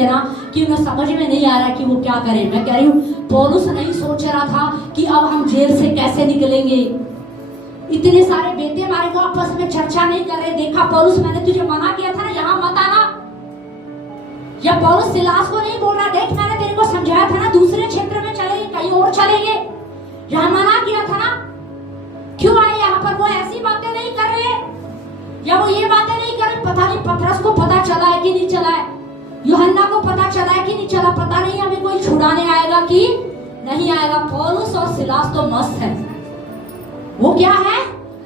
है ना कि उन्हें समझ में नहीं आ रहा कि वो क्या करें। मैं कह रही हूँ पौलुस नहीं सोच रहा था कि अब हम जेल से कैसे निकलेंगे। इतने सारे बेटे हमारे को आपस में चर्चा नहीं कर रहे। देखा पौलुस, मैंने तुझे मना किया था ना यहाँ मत आना। या पौलुस सिलास को नहीं बोल रहा, देख मैंने तेरे को समझाया था ना दूसरे क्षेत्र में चलेंगे, कहीं और चलेंगे, यहाँ मना किया था ना, क्यों आए यहाँ पर। वो ऐसी बातें नहीं कर रहे या वो ये बातें नहीं कर रहे। पता नहीं पतरस को पता चला है कि नहीं चला है, यूहन्ना को पता चला है कि नहीं चला, पता नहीं हमें कोई छुड़ाने आएगा कि नहीं आएगा। पौलुस और सिलास तो मस्त है। वो क्या है,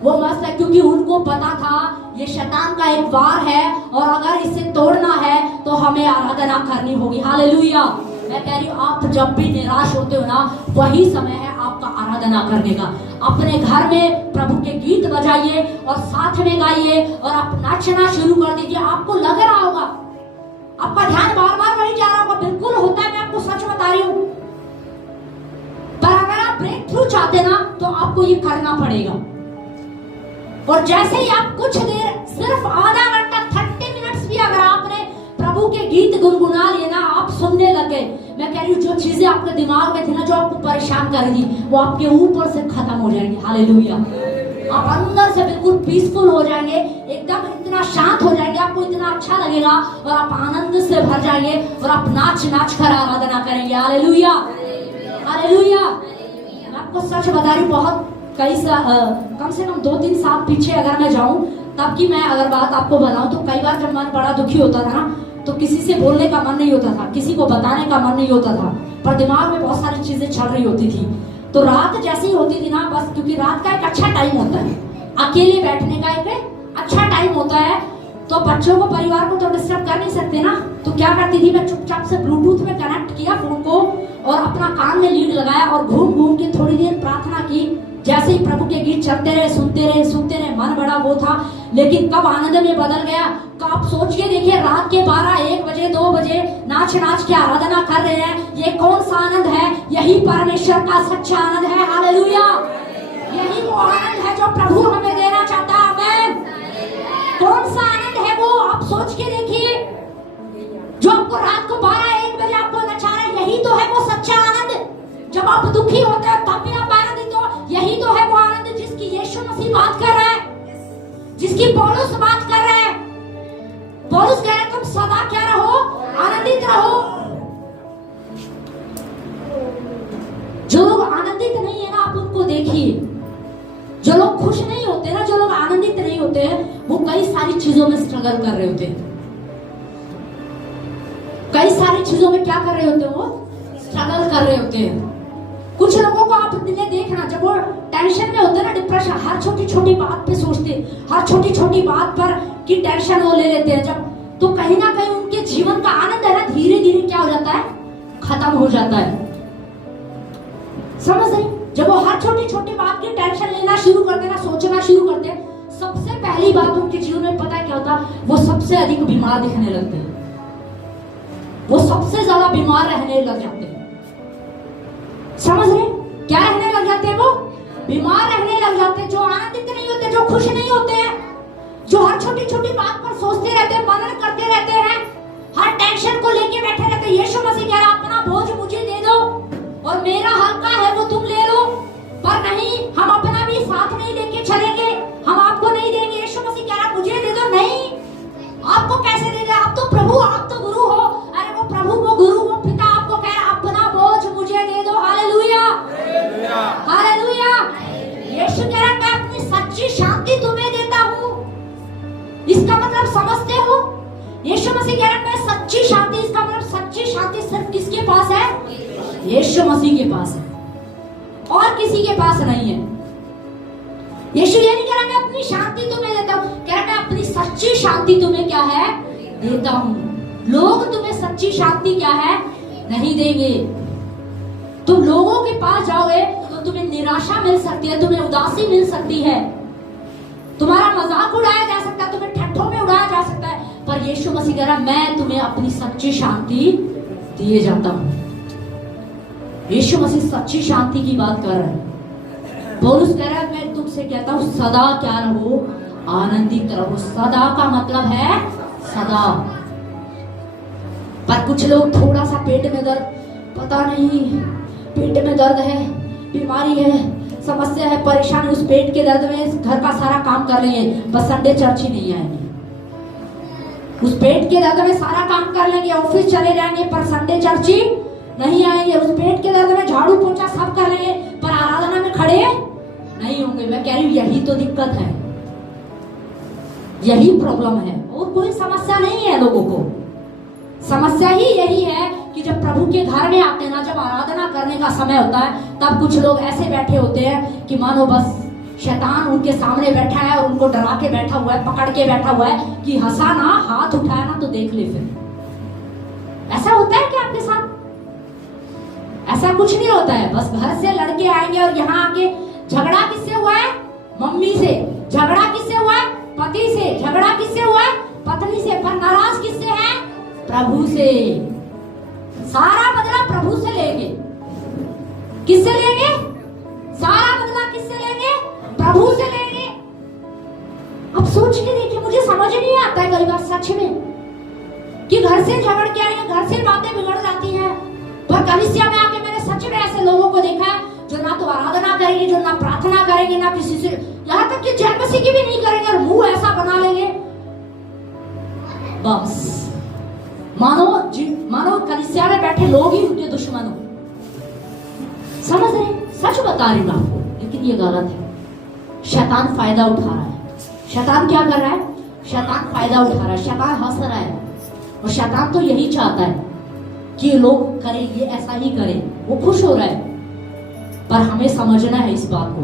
वो मस्त है क्योंकि उनको पता था ये शैतान का एक वार है और अगर इसे तोड़ना है तो हमें आराधना करनी होगी। हालेलुया। मैं कह रही हूँ आप जब भी निराश होते हो ना, वही समय है आपका आराधना करने का। अपने घर में प्रभु के गीत बजाइए और साथ में गाइए और आप नाचना शुरू कर दीजिए। आपको लग रहा होगा, आपका ध्यान बार बार वही जा रहा होगा, बिल्कुल होता है, मैं आपको सच बता रही हूँ। पर अगर आप ब्रेक थ्रू चाहते ना तो आपको ये करना पड़ेगा। और जैसे ही आप कुछ देर, सिर्फ आधा घंटा 30 मिनट्स भी अगर आपने प्रभु के गीत गुनगुना लिए ना, आप सुनने लगे, मैं कह रही हूँ जो चीजें आपके दिमाग में थी ना, जो आपको परेशान कर रही थी, वो आपके ऊपर से खत्म हो जाएंगी। हालेलुया। आप अंदर से बिल्कुल पीसफुल हो जाएंगे, एकदम इतना शांत हो जाएंगे, आपको इतना अच्छा लगेगा और आप आनंद से भर जाएंगे और आप नाच नाच कर आराधना करेंगे। Hallelujah, hallelujah. मैं आपको सच बता रही हूँ, बहुत कम से कम 2-3 साल पीछे अगर मैं जाऊं, तब की मैं अगर बात आपको बताऊं तो कई बार जब मन बड़ा दुखी होता था ना, तो किसी से बोलने का मन नहीं होता था, किसी को बताने का मन नहीं होता था, पर दिमाग में बहुत सारी चीजें चल रही होती थी। तो रात जैसी होती थी ना, बस क्योंकि रात का एक अच्छा टाइम होता है, अकेले बैठने का एक अच्छा टाइम होता है, तो बच्चों को, परिवार को तो डिस्टर्ब कर नहीं सकते ना। तो क्या करती थी मैं, चुपचाप से ब्लूटूथ में कनेक्ट किया फोन को और अपना कान में लीड लगाया और घूम घूम के थोड़ी देर प्रार्थना की। जैसे ही प्रभु के गीत चलते रहे, सुनते रहे, मन बड़ा वो था, लेकिन कब आनंद में बदल गया। तो आप सोच के देखिए, रात के 12-1 बजे 2 बजे नाच नाच के आराधना कर रहे हैं, ये कौन सा आनंद है? यही परमेश्वर का सच्चा आनंद है। हालेलुया। यही वो आनंद है जो प्रभु हमें देना चाहता है। आमीन। कौन सा आनंद है वो, आप सोच के देखिए, जो आपको रात को 12-1 बजे आपको नचा रहा है, यही तो है वो सच्चा आनंद। जब आप दुखी होते हैं तब भी आप आनंदित हो, यही तो है वो आनंद जिसकी यीशु मसीह बात कर रहा है, जिसकी पौलुस बात कर रहा है। पौलुस कह रहा है तुम सदा क्या रहो, आनंदित रहो। जो लोग आनंदित नहीं है ना, आप उनको देखिए, जो लोग खुश नहीं होते ना, जो लोग आनंदित नहीं होते हैं, वो कई सारी चीजों में स्ट्रगल कर रहे होते हैं। कई सारी चीजों में क्या कर रहे होते हैं, वो स्ट्रगल कर रहे होते हैं। कुछ लोगों को आप देखना, जब वो टेंशन में होते हैं ना, डिप्रेशन, हर छोटी छोटी बात पे सोचते, हर छोटी छोटी बात पर की टेंशन वो ले लेते हैं जब, तो कहीं ना कहीं उनके जीवन का आनंद है ना, धीरे धीरे क्या हो जाता है, खत्म हो जाता है। समझ रही? जब वो हर छोटी छोटी बात की टेंशन लेना शुरू करते ना, सोचना शुरू करते, सबसे पहली बात उनके जीवन में पता है क्या होता, वो सबसे अधिक बीमार दिखने लगते हैं, वो सबसे ज्यादा बीमार रहने लग जाते हैं। समझ रहे? क्या रहने लग जाते हैं, वो बीमार रहने लग जाते हैं। जो आनंदित नहीं होते, जो खुश नहीं होते हैं, जो हर छोटी छोटी बात पर सोचते रहते हैं, मनन करते रहते हैं, हर टेंशन को लेके बैठे रहते हैं। यीशु मसीह कह रहा अपना बोझ मुझे दे दो और मेरा हल्का है वो तुम ले लो। पर नहीं, हम अपना भी साथ नहीं लेके चलेंगे, हम आपको नहीं देंगे। यीशु मसीह कह रहा मुझे दे दो। नहीं, आपको कैसे दे दे, आप तो प्रभु, आप तो गुरु हो। अरे वो प्रभु, वो गुरु, वो पिता आपको कह रहा अपना बोझ मुझे दे दो। Hallelujah, hallelujah. यीशु कह रहा मैं अपनी सच्ची शांति तुम्हें देता हूँ। इसका मतलब समझते हो? यीशु मसीह कह रहा मैं सच्ची शांति, इसका मतलब सच्ची शांति सिर्फ किसके पास है? यीशु मसीह के पास है, और किसी के पास नहीं है। यीशु ये नहीं कह रहा मैं अपनी शांति तुम्हें देता हूँ, कह रहा मैं अपनी सच्ची शांति तुम्हें क्या है, देता हूँ। लोग तुम्हें सच्ची शांति क्या है, नहीं देंगे। तुम लोगों के पास जाओगे तो तुम्हें निराशा मिल सकती है, तुम्हें उदासी मिल सकती है, तुम्हारा मजाक उड़ाया जा सकता है, तुम्हें ठट्ठों में उड़ाया जा सकता है। पर यीशु मसीह कह रहा मैं तुम्हें अपनी सच्ची शांति दिए जाता हूँ। यीशु मसीह सच्ची शांति की बात कर रहा है। पौलुस कह रहा है मैं तुमसे कहता हूँ सदा क्या रहो, आनंदित रहो। सदा का मतलब है सदा। पर कुछ लोग थोड़ा सा पेट में दर्द, पता नहीं पेट में दर्द है, बीमारी है, समस्या है, परेशानी, उस पेट के दर्द में घर का सारा काम कर लेंगे, बस संडे चर्च ही नहीं आएंगे। उस पेट के दर्द में सारा काम कर लेंगे, ऑफिस चले जाएंगे, पर संडे चर्च ही नहीं आएंगे। उस पेट के दर्द में झाड़ू पोछा सब कर लेंगे, पर आराधना में खड़े नहीं होंगे। मैं कह रही हूँ यही तो दिक्कत है, यही प्रॉब्लम है, और कोई समस्या नहीं है। लोगों को समस्या ही यही है कि जब प्रभु के घर में आते हैं ना, जब आराधना करने का समय होता है, तब कुछ लोग ऐसे बैठे होते हैं कि मानो बस शैतान उनके सामने बैठा है और उनको डरा के बैठा हुआ है, पकड़ के बैठा हुआ है कि हंसा ना, हाथ उठाया ना तो देख ले। फिर ऐसा होता है क्या आपके साथ? ऐसा कुछ नहीं होता है। बस घर से लड़के आएंगे और यहाँ आके झगड़ा किससे हुआ है? मम्मी से। झगड़ा किससे हुआ है? पति से। झगड़ा किससे हुआ है? पत्नी से। पर नाराज किससे है? प्रभु से। सारा बदला प्रभु से लेंगे। किससे लेंगे? सारा बदला किससे लेंगे? प्रभु से लेंगे। अब सोच के देखिए, मुझे समझ नहीं आता है कई बार सच में कि घर से झगड़ के आएंगे, घर से बातें बिगड़ जाती हैं। पर कलीसिया में आके मैंने सच में ऐसे लोगों को देखा है जो ना तो आराधना करेंगे, जो ना प्रार्थना करेंगे, ना किसी से, यहाँ तक कि जय मसीह की भी नहीं करेंगे और मुंह ऐसा बना लेंगे, बस मानो कलीसिया में बैठे लोग ही उनके दुश्मन हो। समझ रहे? सच बता रही हूँ आपको, लेकिन ये गलत है। शैतान फायदा उठा रहा है। शैतान क्या कर रहा है? शैतान फायदा उठा रहा है, शैतान हंस रहा है, और शैतान तो यही चाहता है कि ये लोग करें, ये ऐसा ही करें, वो खुश हो रहा है। पर हमें समझना है इस बात को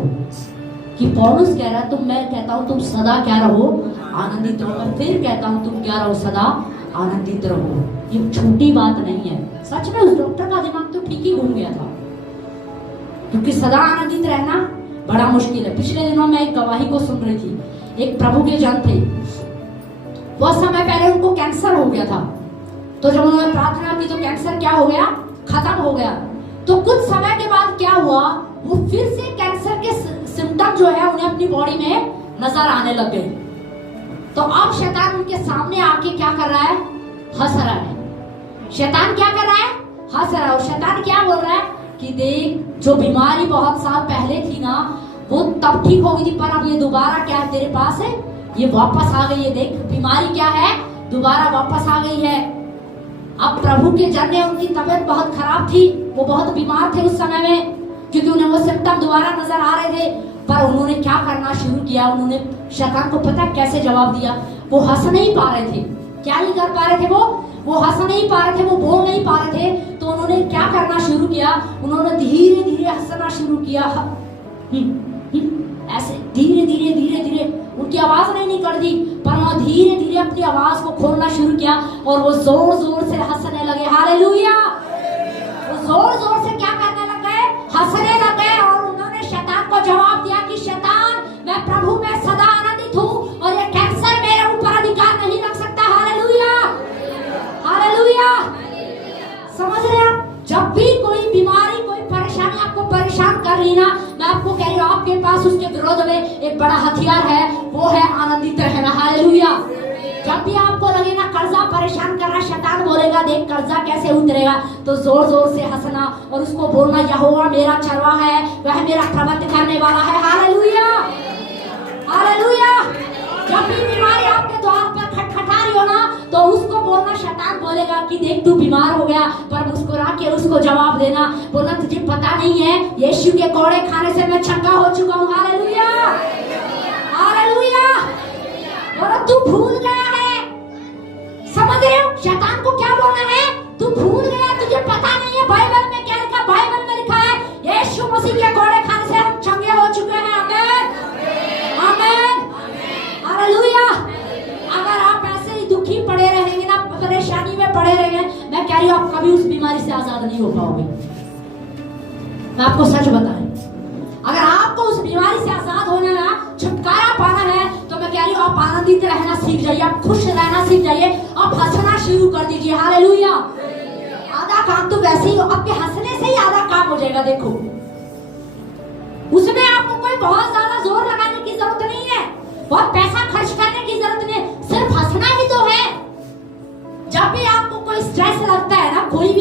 कि पौलुस कह रहा है, मैं कहता हूं तुम सदा क्या रहो? आनंदित रहो। मैं फिर कहता हूं तुम क्या रहो? सदा आनंदित रहो। ये छोटी बात नहीं है। सच में उस डॉक्टर का दिमाग तो ठीक ही घूम गया था, क्योंकि सदा आनंदित रहना बड़ा मुश्किल है। पिछले दिनों मैं एक गवाही को सुन रही थी। एक प्रभु के जन थे, बहुत समय पहले उनको कैंसर हो गया था। तो जब उन्होंने प्रार्थना की तो कैंसर क्या हो गया? खत्म हो गया। तो कुछ समय के बाद क्या हुआ, वो फिर से कैंसर के सिम्टम जो है उन्हें अपनी बॉडी में नजर आने लग गए। तो अब शैतान उनके सामने आके क्या कर रहा है? हंस रहा है। शैतान क्या कर रहा है? हंस रहा है। और शैतान क्या बोल रहा है कि देख, जो बीमारी बहुत साल पहले थी ना, वो तब ठीक हो गई थी, पर अब ये दोबारा क्या है तेरे पास है, ये वापस आ गई है। देख, बीमारी क्या है? दोबारा वापस आ गई है। अब प्रभु के जन ने, उनकी तबीयत बहुत खराब थी, वो बहुत बीमार थे उस समय में, क्योंकि उन्हें वो सिम्टम दोबारा नजर आ रहे थे। पर उन्होंने क्या करना शुरू किया? उन्होंने शैतान को पता कैसे जवाब दिया? वो हंस नहीं पा रहे थे। क्या नहीं कर पा रहे थे? वो हंस नहीं पा रहे थे, वो बोल नहीं पा रहे थे। तो उन्होंने क्या करना शुरू किया? उन्होंने धीरे धीरे हंसना शुरू किया। ऐसे धीरे धीरे धीरे धीरे, उनकी आवाज नहीं निकल दी, पर उन्होंने धीरे धीरे अपनी आवाज को खोलना शुरू किया और वो जोर जोर से हंसने लगे। हालेलुया! वो जोर जोर से क्या करने लग गए? हंसने लग गए। और उन्होंने शैतान को जवाब दिया कि शैतान, मैं प्रभु में सदा आनंदित हूँ और ये कैंसर मेरे ऊपर अधिकार नहीं रख सकता। हालेलुया! हालेलुया! समझ रहे आप? जब भी कोई बीमारी, कोई परेशानी आपको परेशान कर रही ना, मैं आपको कह रही हूँ, आपके पास उसके विरोध में एक बड़ा हथियार है, वो है आनंदित रहना। हालेलुया! जब भी आपको लगे ना कर्जा परेशान कर रहा, शैतान बोलेगा देख कर्जा कैसे उतरेगा, तो जोर जोर से हंसना और उसको बोलना, यहोवा मेरा चरवा है, वह मेरा प्रबंध करने वाला है। हालेलुया! हालेलुया! जब भी बीमारी आपके द्वार पर खटखटा रही हो ना, तो उसको बोलना, शैतान बोलेगा कि देख तू बीमार हो गया, पर मुस्कुरा के उसको जवाब देना, बोलना तुझे पता नहीं है यीशु के कोड़े खाने से मैं चंगा हो चुका हूँ। हालेलुया! हालेलुया! बोलो तू भूल गया है। समझ रहे हो? शैतान को क्या बोलना है? तू भूल गया, तुझे पता नहीं है बाइबल में क्या लिखा? बाइबल में लिखा है यीशु मसीह के कोड़े खाने से हम चंगे हो चुके हैं। आमीन, आमीन, हालेलुया! अगर आप ऐसे ही दुखी पड़े रहेंगे ना, परेशानी में पड़े रहेंगे, मैं कह रही हूँ आप कभी उस बीमारी से आजाद नहीं हो पाओगे। मैं आपको सच बता रही हूँ, अगर आपको उस बीमारी से आजाद होना है, छुटकारा पाना है, तो मैं कह रही हूँ आप आनंदित रहना सीख जाइए, आप खुश रहना सीख जाइए, आप हंसना शुरू कर दीजिए। हालेलुया! आधा काम तो वैसे ही आपके हंसने से ही आधा काम हो जाएगा। देखो, उसमें आपको कोई बहुत ज्यादा जोर लगाने की जरूरत नहीं है, बहुत पैसा खर्च करने की जरूरत नहीं है, सिर्फ हंसना ही तो है। जब भी आपको कोई स्ट्रेस लगे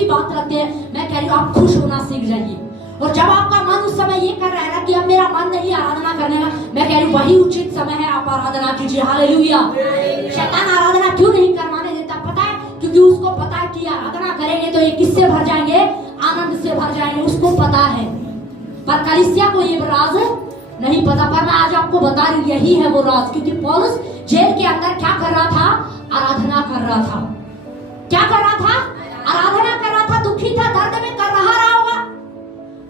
बात लगते हैं, मैं कह रही हूँ आप खुश होना सीख जाइए। और जब आपका मन उस समय ये कर रहा है ना कि अब मेरा मन नहीं आराधना करने का, मैं कह रही हूँ वही उचित समय है, आप आराधना कीजिए। हालेलुया। शैतान आराधना क्यों नहीं करवाने देता पता है? क्योंकि उसको पता है कि आराधना करेंगे तो ये किससे भर जाएंगे? आनंद से भर जाएंगे, उसको पता है। पर कलीसिया को ये राज नहीं पता, पर मैं आज आपको बता रही हूँ यही है वो राज। क्योंकि पौलुस जेल के अंदर क्या कर रहा था? आराधना कर रहा था। क्या कर रहा था? आराधना कर रहा था। दुखी था, दर्द में कर रहा होगा,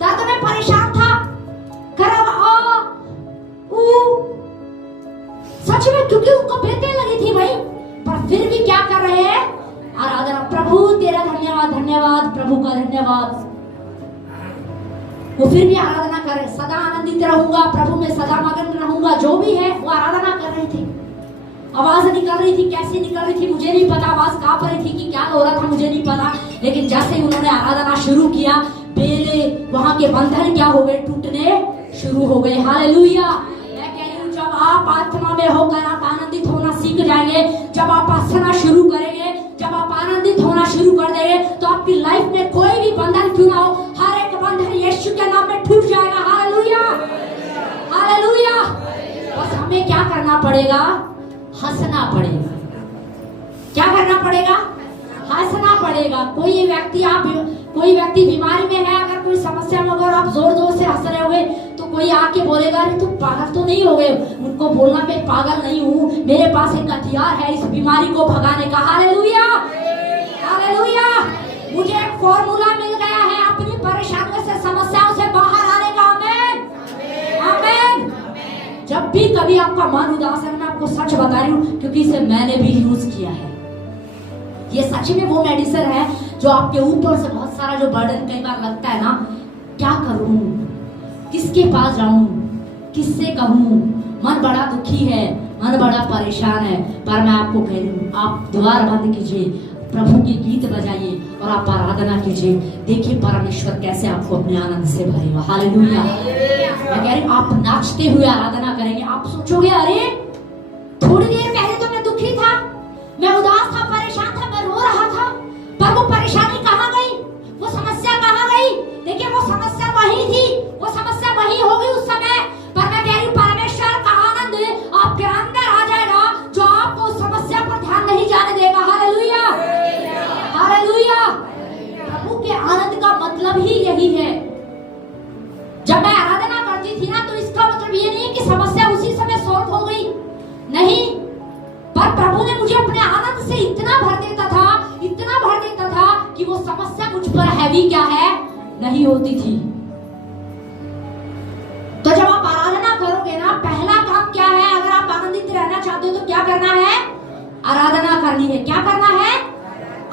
दर्द में परेशान था, कर सच में, क्योंकि उनको बेटे लगी थी भाई। पर फिर भी क्या कर रहे हैं? आराधना। प्रभु तेरा धन्यवाद, धन्यवाद प्रभु का धन्यवाद। वो फिर भी आराधना कर रहे, सदा आनंदित रहूंगा, प्रभु में सदा मगन रहूंगा, जो भी है वो आराधना कर रहे थे। आवाज निकल रही थी, कैसे निकल रही थी मुझे नहीं पता, आवाज कहां पर थी कि क्या हो रहा था मुझे नहीं पता, लेकिन जैसे ही उन्होंने आराधना शुरू किया, बेले वहां के बंधन क्या हो गए? टूटने शुरू हो गए। हालेलुया। मैं कह रही हूँ जब आप आत्मा में होकर आप आनंदित होना सीख जाएंगे, जब आप हंसना शुरू करेंगे, जब आप आनंदित होना शुरू कर देंगे, तो आपकी लाइफ में कोई भी बंधन क्यों ना हो, हर एक बंधन यीशु के नाम में टूट जाएगा। Hallelujah, hallelujah. बस हमें क्या करना पड़ेगा? हंसना पड़ेगा। क्या करना पड़ेगा? हंसना पड़ेगा। कोई व्यक्ति बीमारी में है, अगर कोई समस्या में अगर आप जोर जोर से हंस रहे होगे तो कोई आके बोलेगा अरे तुम पागल तो नहीं हो गए? उनको बोलना मैं पागल नहीं हूँ, मेरे पास एक हथियार है इस बीमारी को भगाने का। Hallelujah, hallelujah. मुझे एक फॉर्मूला मिल गया है अपनी परेशानियों से, समस्याओं से बाहर आने का। आमीन, आमीन। जब भी कभी आपका मन उदास है, मैं आपको सच बता रही हूँ क्योंकि इसे मैंने भी यूज किया है। ये सच में वो मेडिसिन है जो आपके ऊपर से बहुत सारा जो बर्डन कई बार लगता है ना, क्या करूं, किसके पास जाऊं, किससे कहूं, मन बड़ा दुखी है, मन बड़ा परेशान है। पर मैं आपको कह रही हूँ आप द्वार बंद कीजिए, प्रभु के गीत बजाइए और आप आराधना कीजिए। देखिए परमेश्वर कैसे आपको अपने आनंद से भरेगा। हालेलुया। मैं कह रही हूँ आप नाचते हुए आराधना करेंगे। आप सोचोगे अरे थोड़ी देर पहले तो मैं दुखी था, मैं उदास था, परेशान था, मैं रो रहा था, पर वो परेशानी कहाँ गई? वो समस्या कहाँ गई? देखिए वो समस्या वही थी, वो समस्या वही होगी उस समय। पर मैं कह रही हूँ परमेश्वर का आनंद आपके अंदर आ जाएगा जो आपको उस समस्या पर ध्यान नहीं जाने देगा। Hallelujah, hallelujah. प्रभु के आनंद का मतलब ही यही है। जब मैं आराधना करती थी ना, तो इसका मतलब ये नहीं है कि समस्या उसी समय सॉल्व हो गई, नहीं। पर प्रभु ने मुझे अपने आनंद से इतना भर देता था, इतना भर देता था कि वो समस्या मुझ पर हैवी क्या है नहीं होती थी। तो जब आप आराधना करोगे ना, पहला काम क्या है? अगर आप आनंदित रहना चाहते हो तो क्या करना है? आराधना करनी है। क्या करना है?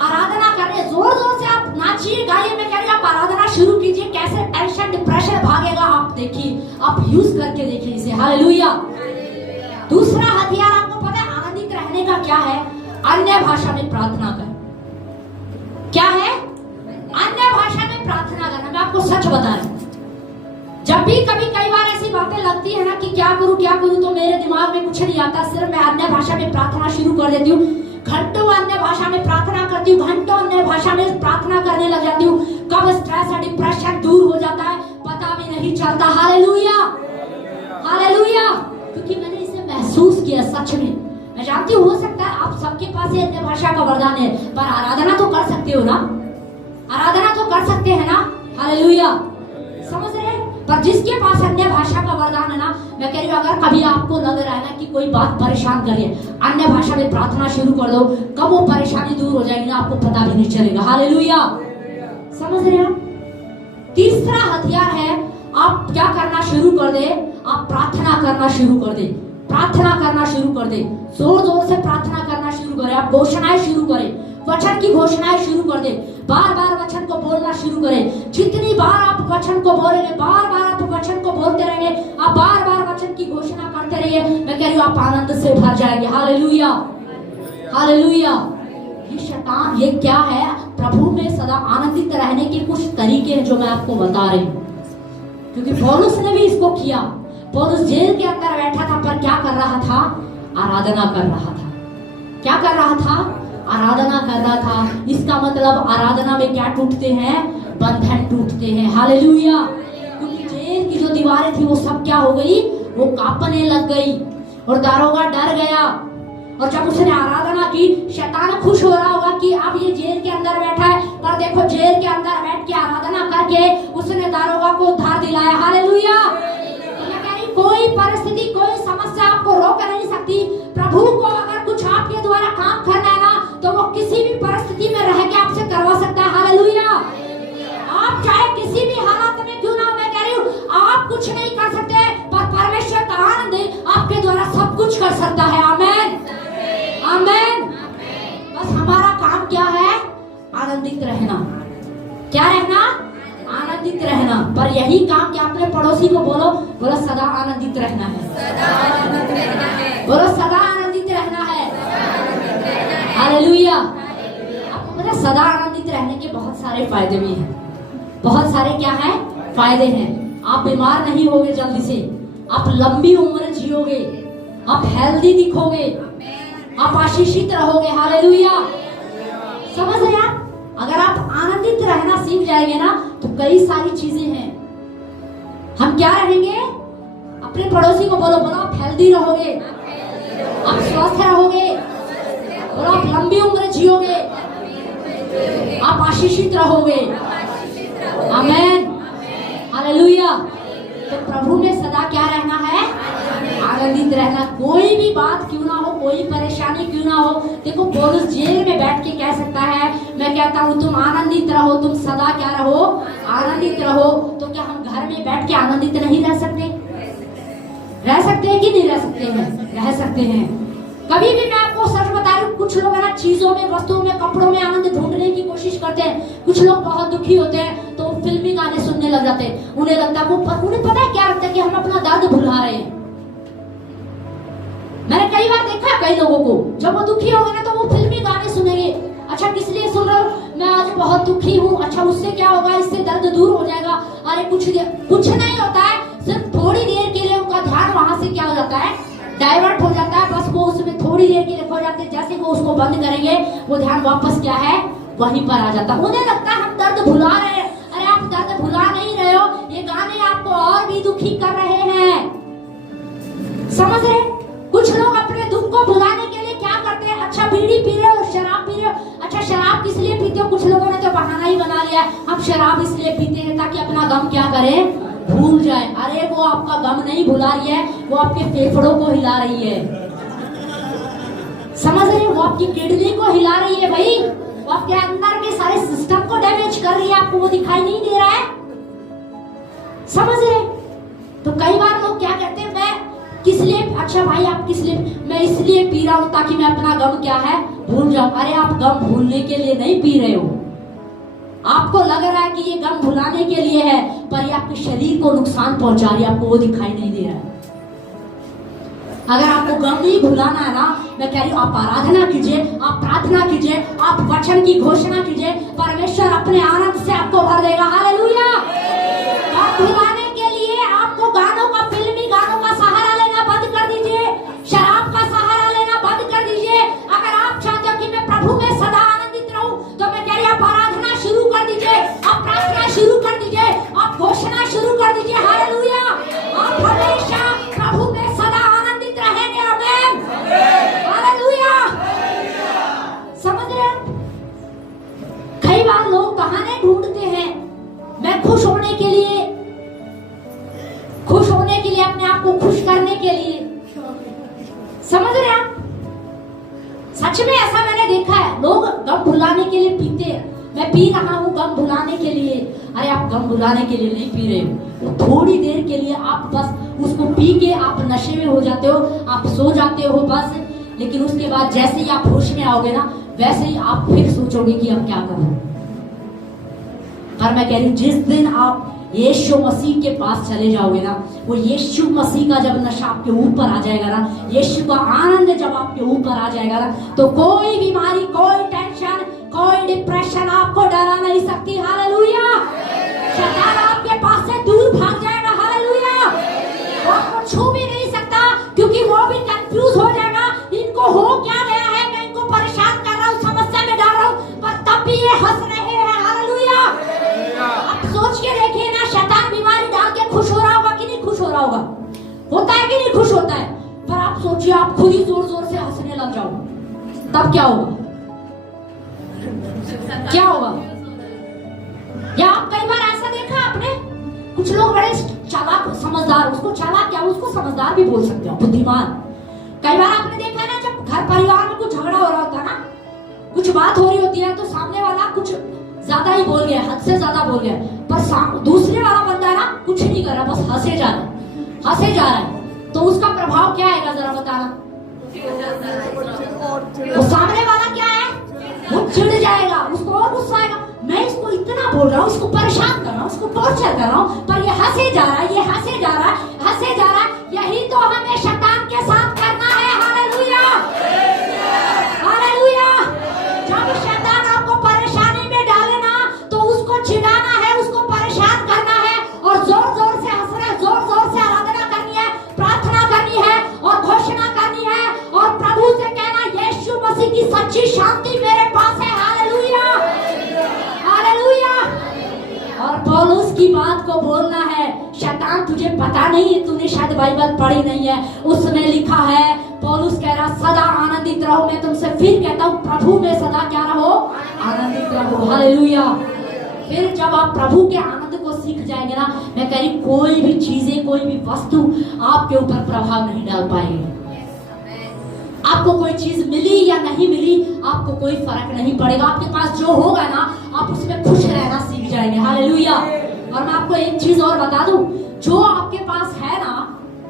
आराधना करनी है। जोर जोर से आप नाचिए, गाइए। मैं कह रही हूँ आप आराधना शुरू कीजिए। कैसे टेंशन डिप्रेशन भागेगा आप देखिए, आप यूज करके देखिए इसे। हालेलुया। दूसरा हथियार आपको पता है आनंदित रहने का क्या है? अन्य भाषा में प्रार्थना कर। क्या है? अन्य भाषा में प्रार्थना करना। मैं आपको सच बता रही हूं, जब भी कभी कई बार ऐसी बातें लगती है ना कि क्या करूं, तो मेरे दिमाग में कुछ नहीं आता, सिर्फ मैं अन्य भाषा में प्रार्थना शुरू कर देती हूँ। घंटों अन्य भाषा में प्रार्थना करती हूँ, घंटों अन्य भाषा में प्रार्थना करने लग जाती हूँ। कब स्ट्रेस और डिप्रेशन दूर हो जाता है पता भी नहीं चलता। Hallelujah, hallelujah. क्योंकि मैंने इसे महसूस किया सच में। मैं जानती हूँ हो सकता है आप सबके पास ये अन्य भाषा का वरदान है, पर आराधना तो कर सकते हो ना, आराधना तो कर सकते हैं ना। हालेलुया, समझ रहे हैं? पर जिसके पास अन्य भाषा का वरदान है ना, मैं कह रही हूँ अगर कभी आपको लग रहा है ना कि कोई बात परेशान कर रही है, अन्य भाषा में प्रार्थना शुरू कर दो, कब वो परेशानी दूर हो जाएगी ना आपको पता भी नहीं चलेगा। हालेलुया, समझ रहे हैं? तीसरा हथियार है आप क्या करना शुरू कर दे? आप प्रार्थना करना शुरू कर दे, प्रार्थना करना शुरू कर दे, जोर जोर से प्रार्थना करना शुरू करें। आप घोषणाएं शुरू करें, वचन की घोषणाएं शुरू कर दे, बार बार वचन को बोलना शुरू करें। जितनी बार आप वचन को बोलेंगे, बार बार आप वचन को बोलते रहेंगे, आप बार बार वचन की घोषणा करते रहिए, मैं कह रही हूँ आप आनंद से भर जाएंगे। Hallelujah, hallelujah. ये शैतान ये क्या है? प्रभु में सदा आनंदित रहने के कुछ तरीके हैं जो मैं आपको बता रही हूँ, क्योंकि पौलुस ने भी इसको किया। पौलुस जेल के अंदर बैठा था, पर क्या कर रहा था? आराधना कर रहा था। क्या कर रहा था? आराधना कर रहा था। इसका मतलब आराधना में क्या टूटते हैं? बंधन टूटते हैं। हालेलुया। क्योंकि जेल की जो दीवारें थी वो सब क्या हो गई? वो कांपने लग गई और दारोगा डर गया। और जब उसने आराधना की, शैतान खुश हो रहा होगा कि अब ये जेल के अंदर बैठा है, पर देखो जेल के अंदर बैठ के आराधना करके उसने दारोगा को उद्धार दिलाया। हालेलुया। कोई परिस्थिति, कोई समस्या आपको रोक नहीं सकती। प्रभु को अगर कुछ आपके द्वारा काम करना है ना, तो वो किसी भी परिस्थिति में रह के आपसे करवा सकता है। हालेलुया। आप चाहे किसी भी हालात में क्यों ना हो, मैं कह रही हूँ आप कुछ नहीं कर सकते, पर परमेश्वर का आनंद आपके द्वारा सब कुछ कर सकता है। आमीन, आमीन। बस हमारा काम क्या है? आनंदित रहना। क्या रहना? आनंदित रहना। पर यही काम क्या अपने पड़ोसी को बोलो, बोलो सदा आनंदित रहना है, बोलो सदा आनंदित रहना है। हालेलुया। आपको पता है सदा आनंदित रहने के बहुत सारे फायदे भी हैं। बहुत सारे क्या है? फायदे हैं। आप बीमार नहीं होगे जल्दी से, आप लंबी उम्र जियोगे, आप हेल्दी दिखोगे, आप आशीषित रहोगे। हालेलुया। समझ रहे आप? अगर आप आनंदित रहना सीख जाएंगे ना, तो कई सारी चीजें हैं। हम क्या रहेंगे? अपने पड़ोसी को बोलो, बोलो आप हेल्दी रहोगे, आप स्वस्थ रहोगे, बोलो आप लंबी उम्र जियोगे, आप आशीषित रहोगे। आमीन, हालेलुया। तो प्रभु में सदा क्या रहना है? आनंदित रहना। कोई भी बात क्यों ना हो, कोई परेशानी क्यों ना हो, देखो पौलुस जेल में बैठ के कह सकता है, मैं कहता हूँ तुम आनंदित रहो, तुम सदा क्या रहो? आनंदित रहो। तो क्या हम घर में बैठ के आनंदित नहीं रह सकते? रह सकते हैं कि नहीं रह सकते हैं? रह सकते हैं। कभी भी मैं आपको सच बता रही हूँ, कुछ लोग है ना चीजों में, वस्तुओं में, कपड़ों में आनंद ढूंढने की कोशिश करते हैं। कुछ लोग बहुत दुखी होते हैं तो फिल्मी गाने सुनने लग जाते हैं। उन्हें लगता है उन्हें पता है क्या लगता है कि हम अपना दर्द भुला रहे हैं। मैंने कई बार देखा है कई लोगों को, जब वो दुखी हो गए ना तो वो फिल्मी गाने सुनेंगे। अच्छा किस लिए सुन रहे हो? मैं आज बहुत दुखी हूँ। अच्छा उससे क्या होगा? इससे दर्द दूर हो जाएगा। अरे कुछ नहीं होता है, सिर्फ थोड़ी देर के लिए उनका ध्यान वहां से क्या हो जाता है? डाइवर्ट हो जाता है। बस वो उसमें थोड़ी देर के लिए खो जाते हैं। जैसे वो उसको बंद करेंगे, वो ध्यान वापस क्या है? वहीं पर आ जाता है। उन्हें लगता है हम दर्द भुला रहे हैं। अरे आप दर्द भुला नहीं रहे हो, ये गाने आपको और भी दुखी कर रहे हैं। समझ रहे? कुछ लोग अपने दुख को भुलाने के लिए क्या करते हैं? अच्छा बीड़ी पी रहे हो, शराब पी रहे हो। अच्छा शराब किस लिए पीते हो? कुछ लोगों ने तो बहाना ही बना लिया है, हम शराब इसलिए पीते हैं ताकि अपना गम क्या करें? भूल जाए। अरे वो आपका गम नहीं भुला रही है, वो आपके फेफड़ों को हिला रही है। समझ रहे? वो आपकी किडनी को हिला रही है भाई, वो आपके अंदर के सारे सिस्टम को डैमेज कर रही है। आपको वो दिखाई नहीं दे रहा है? समझ रहे? तो कई बार लोग क्या कहते हैं, मैं किस लिए? अच्छा भाई आप किस लिए? मैं इसलिए पी रहा हूं ताकि मैं अपना गम क्या है? भूल जाऊं। अरे आप गम भूलने के लिए नहीं पी रहे हो। आपको लग रहा है कि ये गम भुलाने के लिए है, पर ये आपके शरीर को नुकसान पहुंचा रही है, आपको वो दिखाई नहीं दे रहा है। अगर आपको गम नहीं भुलाना है ना, मैं कह रही हूँ आप आराधना कीजिए, आप प्रार्थना कीजिए, आप वचन की घोषणा कीजिए, परमेश्वर अपने आनंद से आपको भर देगा। हालेलुया। गम भुलाने के लिए आपको गानों का, फिल्मी गानों का सहारा लेना बंद कर दीजिए, शराब का सहारा लेना बंद कर दीजिए। अगर आप चाहते हो कि मैं प्रभु में सदा आनंदित रहूं, तो मैं कह रही हूँ आप आराधना शुरू कर दीजिए, आप प्रार्थना शुरू कर दीजिए, आप घोषणा शुरू कर दीजिए। हालेलुया। आप हमेशा प्रभु में सदा आनंदित रहेंगे। आमीन, हालेलुया। समझ रहे? कई बार लोग बहाने ढूंढते हैं, मैं खुश होने के लिए, अपने आप को खुश करने के लिए। समझ रहे आप? सच में ऐसा मैंने देखा है, लोग गम भुलाने के लिए पीते हैं। मैं पी रहा हूँ गम भुलाने के लिए। अरे आप गम भुलाने के लिए नहीं पी रहे हो, तो थोड़ी देर के लिए आप बस उसको पी के आप नशे में हो जाते हो, आप सो जाते हो बस। लेकिन उसके बाद जैसे ही आप होश में आओगे ना, वैसे ही आप फिर सोचोगे कि अब क्या करूं। पर मैं कह रही हूँ जिस दिन आप यीशु मसीह के पास चले जाओगे ना, वो यीशु मसीह का जब नशा आपके ऊपर आ जाएगा ना, यीशु का आनंद जब आपके ऊपर आ जाएगा ना, तो कोई बीमारी, कोई टेंशन, कोई डिप्रेशन आपको डरा नहीं सकती। हालेलुया। शैतान आपके पास से दूर भाग जाएगा। हालेलुया। वो आपको छू भी नहीं सकता, क्योंकि वो भी कंफ्यूज हो जाएगा, इनको हो क्या गया है, मैं इनको परेशान कर रहा हूँ, समझ रहा होगा, होता है कि नहीं? खुश होता है। पर आप सोचिए, आप खुद ही जोर जोर से हंसने लग जाओ, तब क्या होगा? क्या होगा? या आप कई बार ऐसा देखा आपने, कुछ लोग बड़े चालाक समझदार, उसको चालाक क्या, उसको समझदार भी बोल सकते हो, बुद्धिमान। कई बार आपने देखा है ना, जब घर परिवार में कुछ झगड़ा हो रहा होता है ना, कुछ बात हो रही होती है, तो सामने वाला कुछ ज्यादा ही बोल गया, हद से ज्यादा बोल गया, पर दूसरे वाला बंदा ना कुछ नहीं कर रहा, बस हंसे जा रहा है, हंसे जा रहा है, तो उसका प्रभाव क्या आएगा जरा बताना? वो सामने वाला क्या है, वो चिढ़ जाएगा, उसको और गुस्सा आएगा, मैं इसको इतना बोल रहा हूँ, इसको परेशान कर रहा हूँ, इसको टॉर्चर कर रहा हूँ, पर ये हंसे जा रहा है, ये हंसे जा रहा है, हंसे जा रहा है। यही तो हमें शैतान के साथ करना है। Hallelujah, hallelujah. जब शैतान आपको परेशानी में डाले ना, तो उसको चिढ़ाना है, उसको परेशान करना है, और जोर जोर से हंसना है, जोर जोर से आराधना करनी है, प्रार्थना करनी है, और घोषणा करनी है, और प्रभु से कहना, यीशु मसीह की सच्ची शांति मेरे पास है। Hallelujah, hallelujah. और पौलुस की बात को बोलना है। शैतान तुझे पता नहीं है, तूने शायद बाइबल पढ़ी नहीं है, उसमें लिखा है, पौलुस कह रहा, सदा आनंदित रहो। मैं तुमसे फिर कहता हूँ, प्रभु में सदा क्या रहो? आनंदित रहो। हालेलुया। फिर जब आप प्रभु के आनंद को सीख जाएंगे ना, मैं कह रही, कोई भी चीजें, कोई भी वस्तु आपके ऊपर प्रभाव नहीं डाल पाएगी। आपको कोई चीज मिली या नहीं मिली, आपको कोई फर्क नहीं पड़ेगा। आपके पास जो होगा ना, आप उसमें खुश रहना सीख जाएंगे। हालेलुया। और मैं आपको एक चीज और बता दूं, जो आपके पास है ना,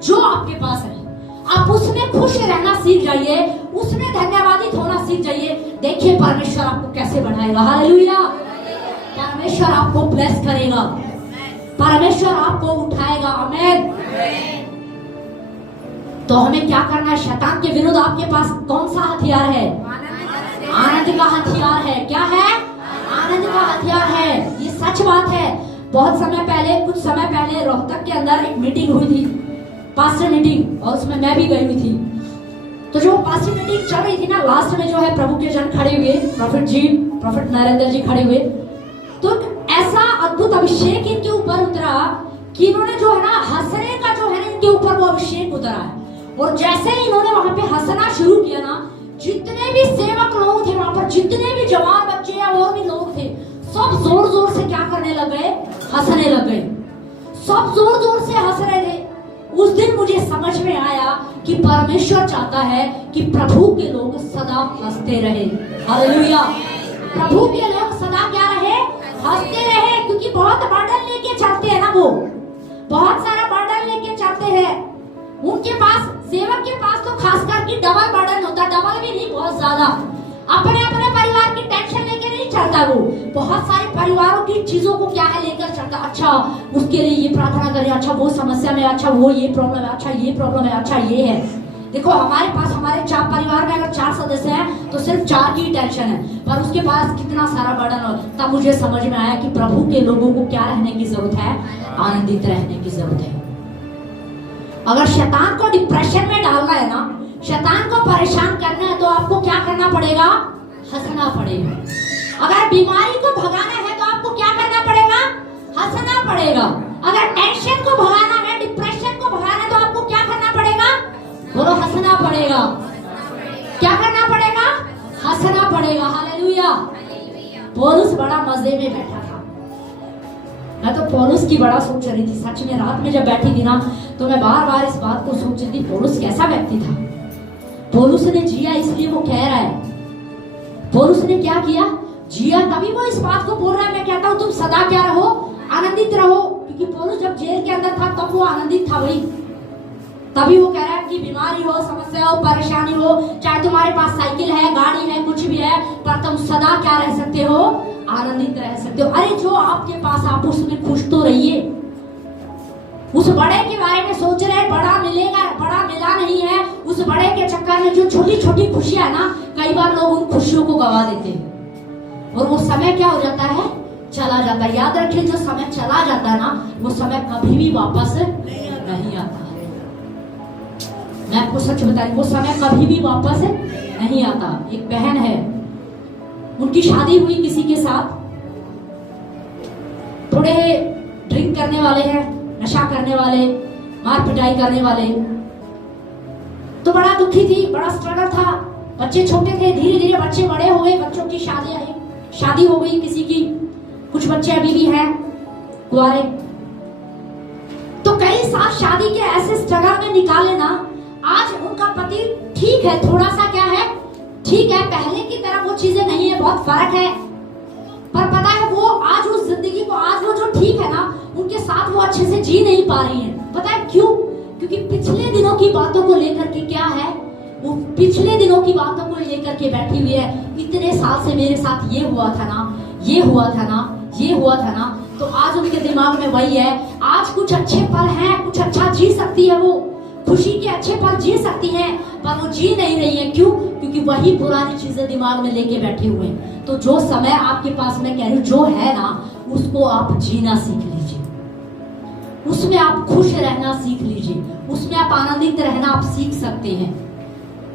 जो आपके पास है, आप उसमें खुश रहना सीख जाइए, उसमें धन्यवादित होना सीख जाइए। देखिए परमेश्वर आपको कैसे बढ़ाएगा। हालेलुया। परमेश्वर आपको ब्लेस करेगा, परमेश्वर आपको उठाएगा। आमीन। तो हमें क्या करना है? शैतान के विरुद्ध आपके पास कौन सा हथियार है? आनंद का हथियार है। क्या है? आनंद का हथियार है। ये सच बात है। बहुत समय पहले, कुछ समय पहले रोहतक के अंदर एक मीटिंग हुई थी, पास्टर मीटिंग, और उसमें मैं भी गई हुई थी। तो जो पास्टर मीटिंग चल रही थी ना, लास्ट में जो है प्रभु के जन खड़े हुए, प्रॉफिट नरेंद्र जी खड़े हुए, तो ऐसा अद्भुत अभिषेक इनके ऊपर उतरा कि इन्होंने जो है ना, हंसने का जो है ना, इनके ऊपर वो अभिषेक उतरा है। और जैसे ही इन्होंने वहां पे हंसना शुरू किया ना, जितने भी सेवक लोग थे वहां पर, जितने भी जवान बच्चे या और भी लोग थे, सब जोर जोर से क्या करने लग गए? हंसने लग गए। सब जोर जोर से हंस रहे थे। उस दिन मुझे समझ में आया कि परमेश्वर चाहता है कि प्रभु के लोग सदा हंसते रहे। हालेलुया। प्रभु के लोग सदा क्या रहे? हंसते रहे। क्योंकि बहुत बर्डन लेके चलते हैं ना, वो बहुत सारा बर्डन लेके चलते हैं। उनके पास, सेवक के पास तो खासकर की डबल बर्डन होता है, डबल भी नहीं, बहुत ज्यादा। अपने अपने परिवार की टेंशन लेके नहीं चलता, वो बहुत सारे परिवारों की चीजों को क्या है लेकर चलता। अच्छा उसके लिए ये प्रार्थना करें, अच्छा वो समस्या में, अच्छा वो ये प्रॉब्लम है, अच्छा ये प्रॉब्लम है, अच्छा ये है। देखो हमारे पास, हमारे 4 परिवार में अगर 4 सदस्य हैं तो सिर्फ 4 की टेंशन है, पर उसके पास कितना सारा बर्डन हो। तब मुझे समझ में आया कि प्रभु के लोगों को क्या रहने की जरूरत है? आनंदित रहने की जरूरत है। अगर शैतान को डिप्रेशन में डालना है ना, शैतान को परेशान करना है, तो आपको क्या करना पड़ेगा? हंसना पड़ेगा। अगर बीमारी को भगाना है तो आपको क्या करना पड़ेगा? हंसना पड़ेगा। अगर टेंशन को भगाना है, डिप्रेशन को भगाना है, तो आपको क्या करना पड़ेगा? बोलो, हंसना पड़ेगा। क्या करना पड़ेगा? हंसना पड़ेगा। हालेलुया। पौलुस बड़ा मजे में बैठा था। मैं तो पौलुस की बड़ा सोच रही थी, सच में। रात में जब बैठी थी ना, तो मैं बार बार इस बात को सोच रही थी, पौलुस कैसा व्यक्ति था। पौलुस ने जिया, इसलिए वो कह रहा है। पौलुस ने क्या किया? जिया, तभी वो इस बात को बोल रहा है। मैं कहता हूँ तुम सदा क्या रहो? आनंदित रहो। क्योंकि पौलुस जब जेल के अंदर था तब वो आनंदित था भाई। तभी वो कह रहा है कि बीमारी हो, समस्या हो, परेशानी हो, चाहे तुम्हारे पास साइकिल है, गाड़ी है, कुछ भी है, पर तुम सदा क्या रह सकते हो? आनंदित रह सकते हो। अरे जो आपके पास, आप उसमें खुश तो रहिए। उस बड़े के बारे में सोच रहे, बड़ा मिलेगा, बड़ा मिला नहीं है, उस बड़े के चक्कर में जो छोटी छोटी खुशियां है ना, कई बार लोग उन खुशियों को गवा देते हैं, और वो समय क्या हो जाता है? चला जाता है। याद रखिए, जो समय चला जाता है ना, वो समय कभी भी वापस नहीं आता। मैं आपको सच बता रही हूँ, वो समय कभी भी वापस नहीं आता। एक बहन है, उनकी शादी हुई किसी के साथ, थोड़े ड्रिंक करने वाले हैं, नशा करने वाले, मार पिटाई करने वाले। तो बड़ा दुखी थी, बड़ा स्ट्रगल था। बच्चे छोटे थे, धीरे धीरे बच्चे बड़े हो गए, बच्चों की शादी हो गई किसी की, कुछ बच्चे अभी भी हैं कुंवारे। तो कई साल शादी के ऐसे स्ट्रगल में निकाले ना। आज उनका पति ठीक है, थोड़ा सा क्या है, ठीक है, पहले की तरह वो चीजें नहीं है, बहुत फर्क है। पर पता है वो आज उस जिंदगी को, आज वो जो ठीक है ना, उनके साथ वो अच्छे से जी नहीं पा रही है। पता है क्यों? क्योंकि पिछले दिनों की बातों को लेकर के क्या है, वो पिछले दिनों की बातों को लेकर के बैठी हुई है। इतने साल से मेरे साथ ये हुआ था ना, ये हुआ था ना, ये हुआ था ना। तो आज उनके दिमाग में वही है। आज कुछ अच्छे पल हैं, कुछ अच्छा जी सकती है, वो खुशी के अच्छे पल जी सकती हैं, पर वो जी नहीं रही है। क्यों? क्योंकि वही पुरानी चीजें दिमाग में लेके बैठे हुए हैं। तो जो समय आपके पास, मैं कह रही हूँ, जो है ना, उसको आप जीना सीख लीजिए, उसमें आप खुश रहना सीख लीजिए, उसमें आप आनंदित रहना आप सीख सकते हैं।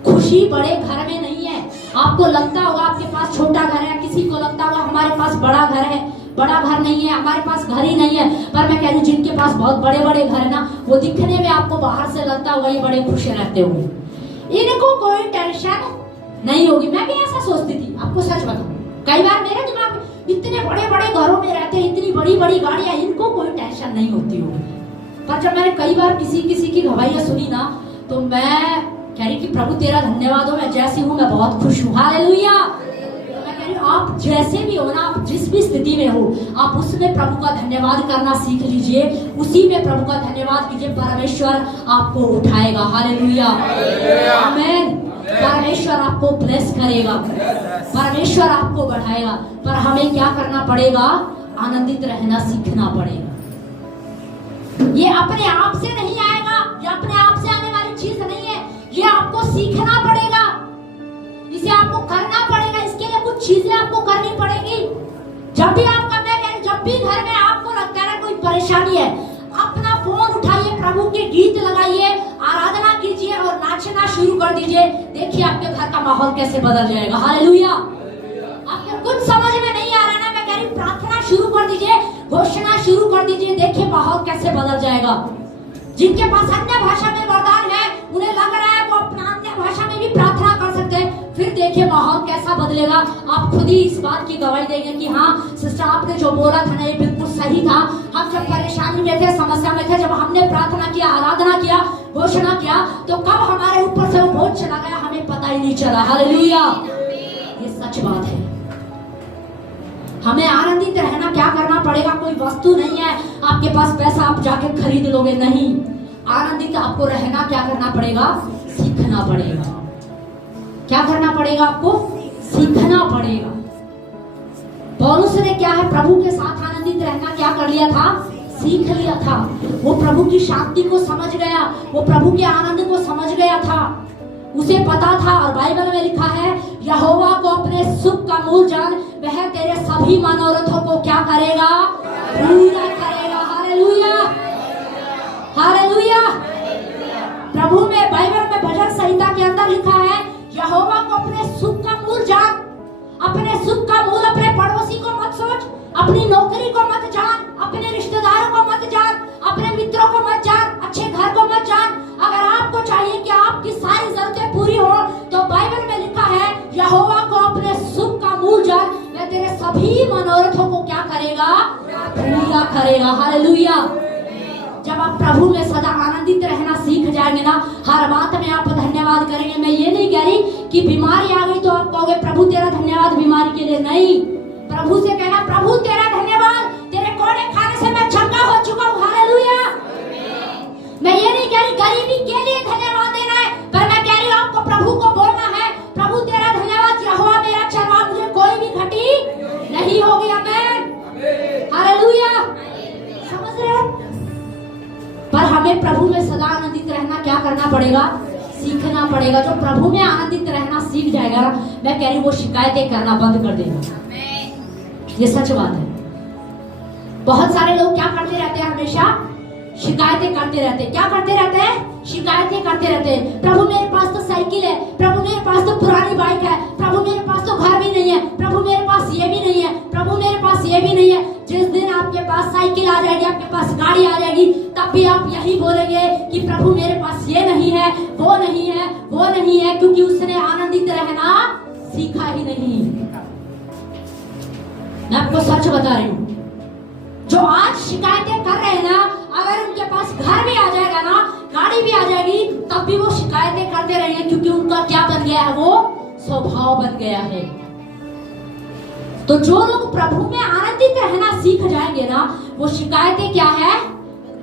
खुशी बड़े घर में नहीं है। आपको लगता होगा आपके पास छोटा घर है, किसी को लगता होगा हमारे पास बड़ा घर है। बड़ा घर नहीं है, हमारे पास घर ही नहीं है। पर मैं कह रही हूँ, जिनके पास बहुत बड़े बड़े घर है ना, वो दिखने में आपको बाहर से लगता होगा ये बड़े खुश रहते होंगे, इनको कोई टेंशन नहीं होगी। मैं भी ऐसा सोचती थी, आपको सच बताऊं, कई बार मेरे दिमाग में, इतने बड़े बड़े घरों में रहते हैं, इतनी बड़ी बड़ी गाड़ियां, इनको कोई टेंशन नहीं होती होगी। पर जब मैंने कई बार किसी की गवाहियां सुनी ना, तो मैं कह रही कि प्रभु तेरा धन्यवाद हो, मैं जैसी हूँ मैं बहुत खुश हूँ। हालेलुया। मैं कह रही हूँ, आप जैसे भी हो ना, आप जिस भी स्थिति में हो, आप उसमें प्रभु का धन्यवाद करना सीख लीजिए, उसी में प्रभु का धन्यवाद कीजिए। परमेश्वर आपको उठाएगा। हालेलुया, आमीन। परमेश्वर आपको ब्लेस करेगा, परमेश्वर आपको बढ़ाएगा। पर हमें क्या करना पड़ेगा? आनंदित रहना सीखना पड़ेगा। ये अपने आप से नहीं आएगा, ये अपने आप से आने वाली चीज नहीं है, ये आपको सीखना पड़ेगा, इसे आपको करना पड़ेगा। इसके लिए कुछ चीजें आपको करनी पड़ेगी। जब भी आपका, मैं जब भी घर में आपको लगता है कोई परेशानी है, अपना फोन उठाइए, प्रभु के गीत लगाइए, आराधना कीजिए और नाचना शुरू कर दीजिए। देखिए आपके घर का माहौल कैसे बदल जाएगा। हालेलुया। आपको कुछ समझ में नहीं आ रहा ना, मैं कह रही प्रार्थना शुरू कर दीजिए, घोषणा शुरू कर दीजिए, देखिए माहौल कैसे बदल जाएगा। जिनके पास अन्य भाषा में वरदान है, उन्हें लग रहा है वो अपना अन्य भाषा में भी प्रार्थना कर सकते हैं, फिर देखिए माहौल कैसा बदलेगा। आप खुद ही इस बात की गवाही देंगे कि हाँ सिस्टर, आपने जो बोला था ना, ये बिल्कुल सही था। हम जब परेशानी में थे, समस्या में थे, जब हमने प्रार्थना किया, आराधना किया, घोषणा किया, तो कब हमारे ऊपर से वो बोझ चला गया हमें पता ही नहीं चला। हालेलुया, ये सच बात है। हमें आनंदित रहना क्या करना पड़ेगा? कोई वस्तु नहीं है आपके पास, पैसा आप जाके खरीद लोगे, नहीं। आनंदित आपको रहना क्या करना पड़ेगा? सीखना पड़ेगा। क्या करना पड़ेगा? आपको सीखना पड़ेगा। पौलुस ने क्या है, प्रभु के साथ आनंदित रहना क्या कर लिया था? सीख लिया था। वो प्रभु की शांति को समझ गया, वो प्रभु के आनंद को समझ गया था, उसे पता था। और बाइबल में लिखा है, यहोवा को अपने सुख का मूल जान, वह तेरे सभी मनोरथों को क्या करेगा? पूरा करेगा। Hallelujah, hallelujah. प्रभु में, बाइबल में भजन संहिता के अंदर लिखा है, यहोवा को अपने सुख का मूल जान। अपने सुख का मूल अपने पड़ोसी को मत सोच, अपनी नौकरी को मत जान, अपने रिश्तेदारों को मत जान, अपने मित्रों को मत जान, अच्छे घर को मत जान। अगर आपको चाहिए कि आपकी सारी जरूरतें पूरी हो, तो बाइबल में लिखा है, यहोवा को अपने सुख का मूल जान, वह तेरे सभी मनोरथों को क्या करेगा? पूरा करेगा। हालेलुया। जब आप प्रभु में सदा आनंदित रहना सीख जाएंगे ना, हर बात में आप धन्यवाद करेंगे। मैं ये नहीं कह रही कि बीमारी आ गई तो आप कहोगे प्रभु तेरा धन्यवाद बीमारी के लिए, नहीं। प्रभु से कहना, प्रभु तेरा धन्यवाद, तेरे कोड़े खाने से मैं चंगा हो चुका हूँ। हालेलुया। मैं ये नहीं कह रही गरीबी के लिए धन्यवाद देना है, पर मैं कह रही हूँ आपको प्रभु को बोलना है, प्रभु तेरा धन्यवाद, यहोवा मेरा चरवाहा, मुझे कोई भी घटी नहीं होगी। आमीन, हालेलुया। समझ रहे हो? पर हमें प्रभु में सदा आनंदित रहना क्या करना पड़ेगा? सीखना पड़ेगा। जो प्रभु में आनंदित रहना सीख जाएगा, मैं कह रही हूँ वो शिकायतें करना बंद कर देगा। ये सच बात है। बहुत सारे लोग क्या करते रहते हैं? हमेशा शिकायतें करते रहते हैं। क्या करते रहते हैं? शिकायतें करते रहते हैं। प्रभु मेरे पास तो साइकिल है, प्रभु मेरे पास तो पुरानी बाइक है, प्रभु मेरे पास तो घर भी नहीं है, प्रभु मेरे पास ये भी नहीं है, प्रभु मेरे पास ये भी नहीं है। जिस दिन आपके पास साइकिल आ जाएगी, आपके पास गाड़ी आ जाएगी, तब भी आप यही बोलेंगे कि प्रभु मेरे पास ये नहीं है, वो नहीं है, वो नहीं है, क्योंकि उसने आनंदित रहना सीखा ही नहीं। मैं आपको सच बता रही हूं, जो आज शिकायतें कर रहे हैं ना, अगर उनके पास घर भी आ जाएगा ना, गाड़ी भी आ जाएगी, तब भी वो शिकायतें करते रहेंगे, क्योंकि उनका क्या बन गया है, वो स्वभाव बन गया है। तो जो लोग प्रभु में आनंदित रहना सीख जाएंगे ना, वो शिकायतें क्या है,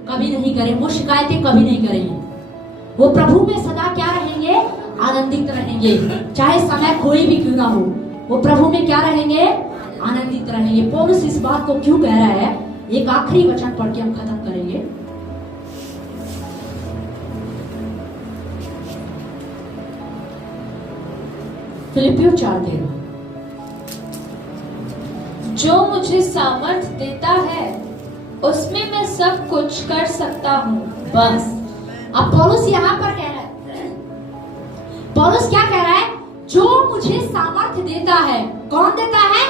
कभी नहीं करेंगे, वो शिकायतें कभी नहीं करेंगे। वो प्रभु में सदा क्या रहेंगे, आनंदित रहेंगे, चाहे समय कोई भी क्यों ना हो, वो प्रभु में क्या रहेंगे, आनंदित रहेंगे। पौलुस इस बात को क्यों कह रहा है, एक आखिरी वचन पढ़ के हम खत्म करेंगे। फिलिपियों 4:13, जो मुझे सामर्थ देता है उसमें मैं सब कुछ कर सकता हूँ। बस अब पौलुस यहाँ पर कह रहा है, पौलुस क्या कह रहा है, जो मुझे सामर्थ देता है, कौन देता है,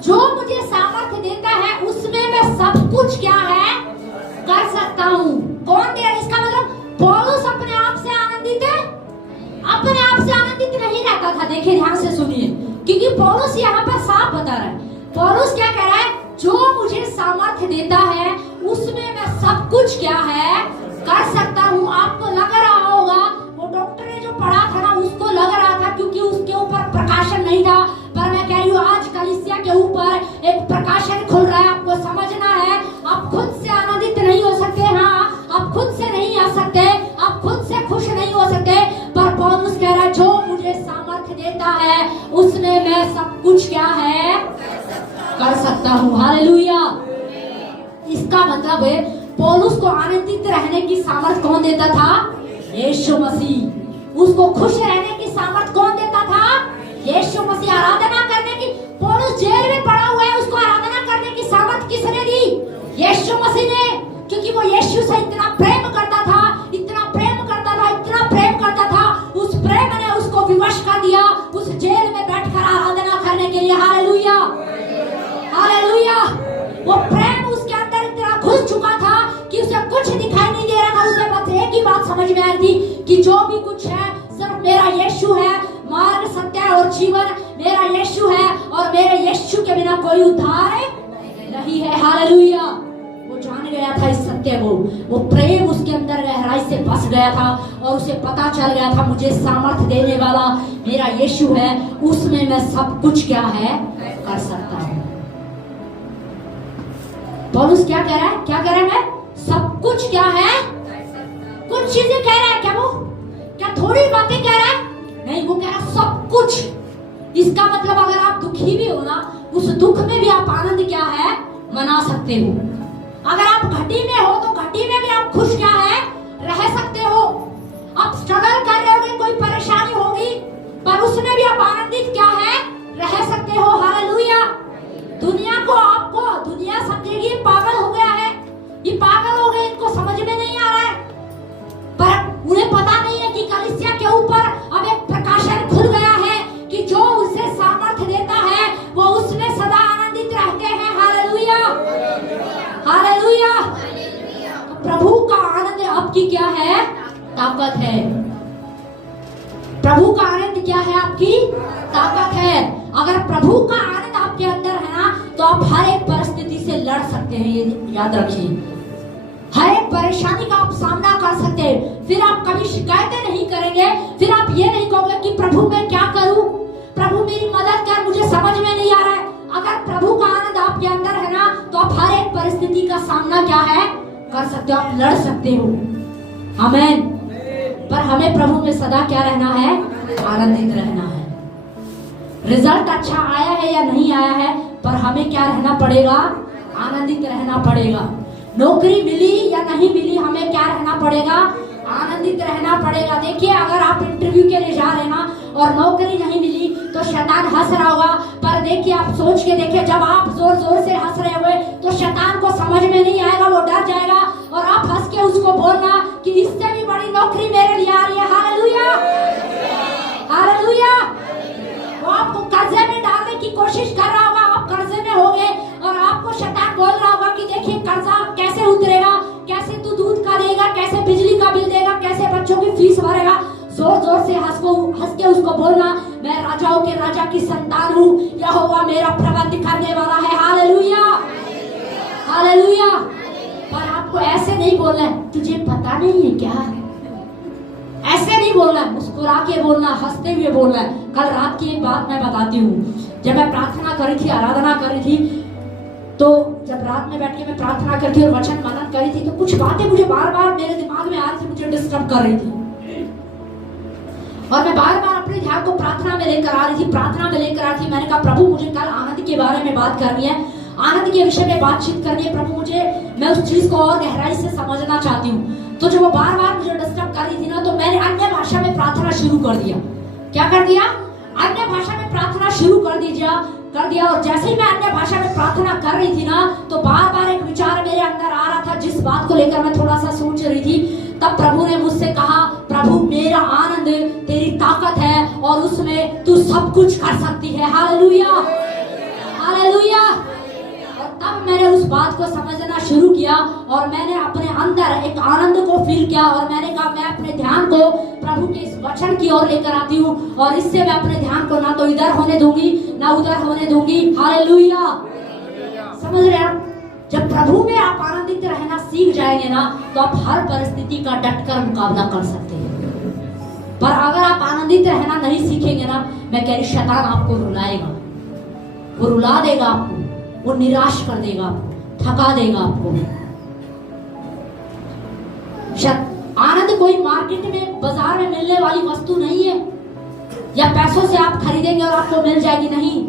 जो मुझे सामर्थ देता है उसमें मैं सब कुछ क्या है, कर सकता हूँ। कौन दे, इसका मतलब पौलुस अपने आप से आनंदित है, अपने आप से आनंदित नहीं रहता था। देखिए ध्यान से सुनिए, क्योंकि पौलुस यहाँ पर साफ बता रहा है। पौलुस क्या कह रहा है, जो मुझे सामर्थ देता है उसमें मैं सब कुछ क्या है, कर सकता हूँ। आपको लग रहा होगा, वो डॉक्टर ने जो पढ़ा था ना, उसको लग रहा था क्योंकि उसके ऊपर प्रकाशन नहीं था, पर मैं कह रही हूँ आज कलीसिया के ऊपर एक प्रकाशन खुल रहा है। आपको समझना है, आप खुद से आनंदित नहीं हो सकते, हाँ आप खुद से नहीं आ सकते, आप खुद से खुश नहीं हो सकते, पर पौलुस कह रहा है, जो मुझे सामर्थ देता है उसमें मैं सब कुछ क्या है, कर सकता हूँ। हालेलुया। इसका मतलब है पौलुस को आनंदित रहने की सामर्थ कौन देता था, यीशु मसीह। उसको खुश रहने की सामर्थ कौन देता था, यीशु मसीह। आराधना करने की, पौलुस जेल में पड़ा हुआ है, उसको आराधना करने की सामर्थ किसने दी, यीशु मसीह ने, क्योंकि वो यीशु से इतना प्रेम करता था, इतना प्रेम करता था, इतना प्रेम करता था। उस प्रेम ने उसको विवश कर दिया उस जेल में बैठकर आराधना करने के लिए। Hallelujah, hallelujah. वो प्रेम उसके अंदर इतना घुस चुका था कि उसे कुछ दिखाई नहीं दे रहा था। उसे बस एक ही बात समझ में आई थी कि जो भी कुछ है सिर्फ मेरा यीशु है, मार्ग सत्य और जीवन मेरा यीशु है, और मेरे यीशु के बिना कोई उद्धार नहीं है। हालेलुया। वो जान गया था इस सत्य को, वो प्रेम उसके अंदर गहराई से बस गया था, और उसे पता चल गया था मुझे सामर्थ देने वाला मेरा यीशु है, उसमें मैं सब कुछ क्या है, कर सकता हूँ। पौलुस क्या कह रहा है, क्या कह रहा है, सब कुछ क्या है, कुछ चीजें कह रहा है, क्या वो क्या थोड़ी बातें कह रहा है, नहीं, वो कह रहा है सब कुछ। इसका मतलब अगर आप दुखी भी हो ना, उस दुख में भी आप आनंद क्या है, मना सकते हो। अगर आप घटी में हो तो घटी में भी आप खुश क्या है, रह सकते हो। आप स्ट्रगल कर रहे होगे, कोई परेशानी होगी, पर उसमें भी आप आनंदित क्या है, रह सकते हो। हालेलुया। दुनिया को, आपको दुनिया समझेगी पागल हो गया है, ये पागल हो गए, इनको समझ में नहीं आ रहा है, पर उन्हें पता नहीं है कि कलीसिया के ऊपर अब एक प्रकाशन खुल गया है कि जो उसे सामर्थ देता है वो उसमें सदा आनंदित रहते हैं। Hallelujah, hallelujah. प्रभु का आनंद आपकी क्या है, ताकत है। प्रभु का आनंद क्या है, आपकी ताकत है। अगर प्रभु का आनंद आपके अंदर है ना, तो आप हर एक परिस्थिति से लड़ सकते हैं, ये याद रखिए। हर एक परेशानी का आप सामना कर सकते हैं। फिर आप कभी शिकायतें नहीं करेंगे, फिर आप ये नहीं कहोगे कि प्रभु मैं क्या करूं, प्रभु मेरी मदद कर, मुझे समझ में नहीं आ रहा है। अगर प्रभु का आनंद आपके अंदर है ना, तो आप हर एक परिस्थिति का सामना क्या है, कर सकते हो, आप लड़ सकते हो। आमीन। पर हमें प्रभु में सदा क्या रहना है, आनंदित रहना है। रिजल्ट अच्छा आया है या नहीं आया है, पर हमें क्या रहना पड़ेगा, आनंदित रहना पड़ेगा। नौकरी मिली या नहीं मिली, हमें क्या रहना पड़ेगा, आनंदित रहना पड़ेगा। देखिए अगर आप इंटरव्यू के लिए जा रहे हैं ना और नौकरी नहीं मिली तो शैतान हंस रहा होगा, पर देखिए आप सोच के देखिए, जब आप जोर जोर से हंस रहे हुए तो शैतान को समझ में नहीं आएगा, वो डर जाएगा, और आप हंस के उसको बोलना कि इससे भी बड़ी नौकरी मेरे लिए आ रही है। Hallelujah, hallelujah. वो आपको कर्जे में डालने की कोशिश कर रहा होगा, आप कर्जे में होगे, और आपको शैतान बोल रहा होगा कि देखिए कर्जा कैसे उतरेगा, कैसे तू दूध का देगा, कैसे बिजली जोर से हंस के उसको बोलना, मैं राजाओं के राजा की संतान हूँ, यहोवा मेरा प्रबंध करने वाला है। Hallelujah, hallelujah. पर आपको ऐसे नहीं बोलना है, तुझे पता नहीं है क्या, ऐसे नहीं बोलना है, मुस्कुरा के बोलना, हंसते हुए बोलना है। कल रात की एक बात मैं बताती हूँ। जब मैं प्रार्थना कर रही थी, आराधना कर रही थी, तो जब रात में बैठ के मैं प्रार्थना करती और वचन मनन कर रही थी, तो कुछ बातें मुझे बार बार मेरे दिमाग में आ रही थी, मुझे डिस्टर्ब कर रही थी। और मैं बार बार अपने ध्यान को प्रार्थना में लेकर आ रही थी, प्रार्थना में लेकर आ रही थी। मैंने कहा प्रभु मुझे कल आनंद के बारे में बात करनी है, आनंद के विषय में बातचीत करनी है प्रभु, मैं उस चीज को और गहराई से समझना चाहती हूँ। तो जब वो बार बार मुझे डिस्टर्ब कर रही थी ना, तो मैंने अन्य भाषा में प्रार्थना शुरू कर दिया। क्या कर दिया? अन्य भाषा में प्रार्थना शुरू कर दिया। और जैसे ही मैं अन्य भाषा में प्रार्थना कर रही थी ना, तो बार बार एक विचार मेरे अंदर आ रहा था, जिस बात को लेकर मैं थोड़ा सा सोच रही थी। तब प्रभु ने मुझसे कहा, प्रभु मेरा आनंद तेरी ताकत है और उसमें तू सब कुछ कर सकती है। Hallelujah, hallelujah. तब मैंने उस बात को समझना शुरू किया और मैंने अपने अंदर एक आनंद को फील किया और मैंने कहा मैं अपने ध्यान को प्रभु के इस वचन की ओर लेकर आती हूँ और इससे मैं अपने ध्यान को ना तो इधर होने दूंगी ना उधर होने दूंगी। हालेलुया, समझ रहे हैं? जब प्रभु में आप आनंदित रहना सीख जाएंगे ना, तो आप हर परिस्थिति का डटकर मुकाबला कर सकते हैं। पर अगर आप आनंदित रहना नहीं सीखेंगे ना, मैं कह रही शैतान आपको रुलाएगा, वो रुला देगा आपको, वो निराश कर देगा आपको, थका देगा आपको। आनंद कोई मार्केट में, बाजार में मिलने वाली वस्तु नहीं है, या पैसों से आप खरीदेंगे और आपको मिल जाएगी, नहीं।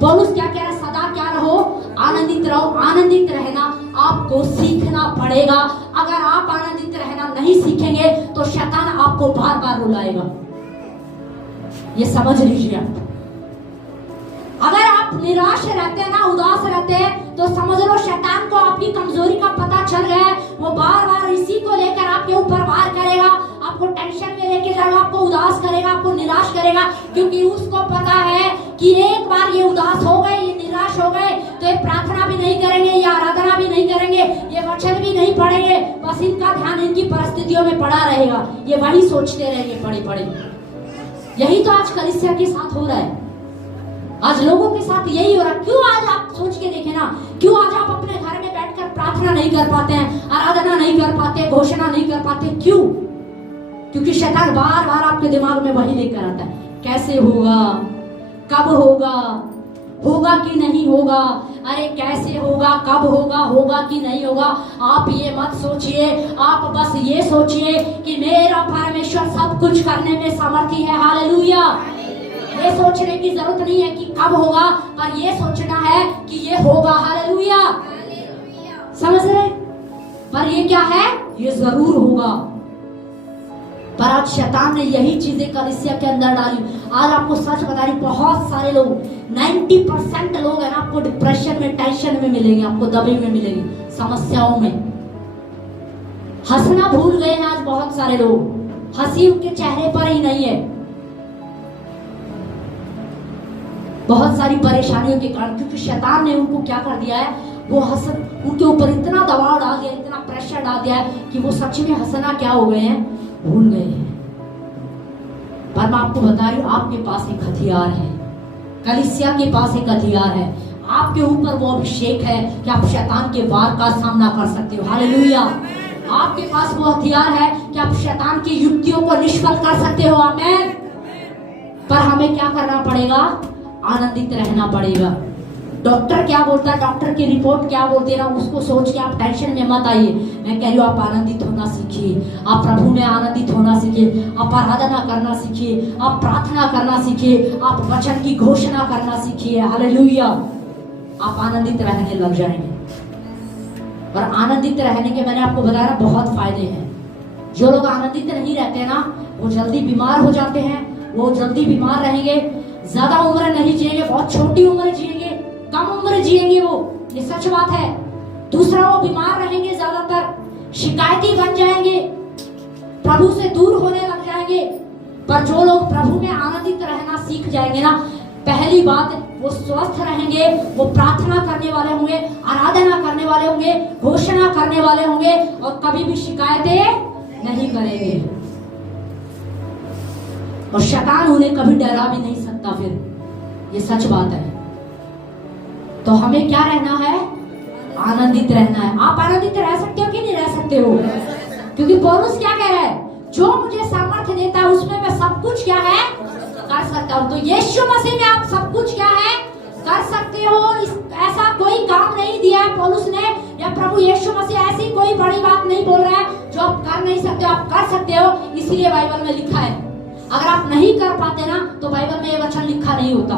पौलुस क्या कह रहा है? सदा क्या रहो? आनंदित रहो। आनंदित रहना आपको सीखना पड़ेगा। अगर आप आनंदित रहना नहीं सीखेंगे तो शैतान आपको बार बार रुलाएगा, ये समझ लीजिए आप। अगर आप निराश रहते हैं ना, उदास रहते हैं, तो समझ लो शैतान को आपकी कमजोरी का पता चल गया है। वो बार बार इसी को लेकर आपके ऊपर वार करेगा, आपको टेंशन में लेके जाएगा, आपको उदास करेगा, आपको निराश करेगा, क्योंकि उसको पता है कि एक बार ये उदास हो गए, ये निराश हो गए, तो ये प्रार्थना भी नहीं करेंगे, ये आराधना भी नहीं करेंगे, ये वचन भी नहीं पढ़ेंगे, बस इनका ध्यान इनकी परिस्थितियों में पड़ा रहेगा, ये वही सोचते रहेंगे पड़े पड़े। यही तो आज कलीसिया के साथ हो रहा है, आज लोगों के साथ यही हो रहा है। क्यों? आज आप सोच के देखें ना, क्यों आज आप अपने घर में बैठकर प्रार्थना नहीं कर पाते हैं, आराधना नहीं कर पाते, घोषणा नहीं कर पाते? क्यों? क्योंकि शैतान बार बार आपके दिमाग में वही लेकर आता है, कैसे होगा, कब होगा, होगा कि नहीं होगा, अरे कैसे होगा, कब होगा, होगा कि नहीं होगा। आप ये मत सोचिए, आप बस ये सोचिए कि मेरा परमेश्वर सब कुछ करने में समर्थी है। हालेलुया। ये सोचने की जरूरत नहीं है कि कब होगा, पर ये सोचना है कि ये होगा। हालेलुया, समझ रहे? पर ये क्या है? ये जरूर होगा। पर आज शैतान ने यही चीजें कलीसिया के अंदर डाली। आज आपको सच बता रही, बहुत सारे लोग, 90% लोग है ना, आपको डिप्रेशन में, टेंशन में मिलेंगे, आपको दबे में मिलेंगे, समस्याओं में। हंसना भूल गए हैं आज बहुत सारे लोग, हंसी उनके चेहरे पर ही नहीं है, बहुत सारी परेशानियों के कारण। क्योंकि शैतान ने उनको क्या कर दिया है, वो हंसन, उनके ऊपर इतना दबाव डाल दिया, इतना प्रेशर डाल दिया है कि वो सच में हंसना क्या हो गए हैं, भूल गए हैं। पर मैं आपको बता रही हूँ, आपके पास एक हथियार है, कलीसिया के पास एक हथियार है, आपके ऊपर वो अभिषेक है कि आप शैतान के वार का सामना कर सकते हो। हालेलुया। आपके पास वो हथियार है कि आप शैतान की युक्तियों को निष्फल कर सकते हो। आमीन। पर हमें क्या करना पड़ेगा? आनंदित रहना पड़ेगा। डॉक्टर क्या बोलता है, डॉक्टर की रिपोर्ट क्या बोलती है ना, उसको सोच के आप टेंशन में मत आइए। मैं कह रही हूँ, आप आनंदित होना सीखिए, आप प्रभु में आनंदित होना सीखिए, आप आराधना करना सीखिए, आप प्रार्थना करना सीखिए, आप वचन की घोषणा करना सीखिए। हालेलुया। आप आनंदित रहने लग जाएंगे। और आनंदित रहने के, मैंने आपको बताया, बहुत फायदे हैं। जो लोग आनंदित नहीं रहते ना, वो जल्दी बीमार हो जाते हैं, वो जल्दी बीमार रहेंगे, ज्यादा उम्र नहीं जिएंगे, बहुत छोटी उम्र जिएंगे, कम उम्र जिएंगे, वो ये सच बात है। दूसरा, वो बीमार रहेंगे, ज्यादातर शिकायती बन जाएंगे, प्रभु से दूर होने लग जाएंगे। पर जो लोग प्रभु में आनंदित रहना सीख जाएंगे ना, पहली बात, वो स्वस्थ रहेंगे, वो प्रार्थना करने वाले होंगे, आराधना करने वाले होंगे, घोषणा करने वाले होंगे और कभी भी शिकायतें नहीं करेंगे। और शैतान उन्हें कभी डरा भी नहीं सकता। फिर ये सच बात है। तो हमें क्या रहना है? आनंदित रहना है। आप आनंदित रह सकते हो कि नहीं रह सकते हो? क्योंकि पौलुस क्या कह रहा है? जो मुझे सामर्थ्य देता है उसमें मैं सब कुछ क्या है कर सकता हूँ। तो यीशु मसीह में आप सब कुछ क्या है कर सकते हो। ऐसा कोई काम नहीं दिया है पौलुस ने, या प्रभु यीशु मसीह ऐसी कोई बड़ी बात नहीं बोल रहा है जो आप कर नहीं सकते हो। आप कर सकते हो, इसीलिए बाइबल में लिखा है। अगर आप नहीं कर पाते ना तो बाइबल में ये वचन लिखा नहीं होता।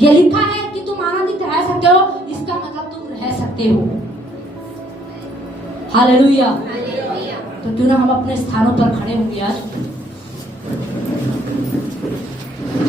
ये लिखा है कि तुम आनंदित रह सकते हो, इसका मतलब तुम रह सकते हो। हालेलुया। तो क्यों ना हम अपने स्थानों पर खड़े होंगे आज।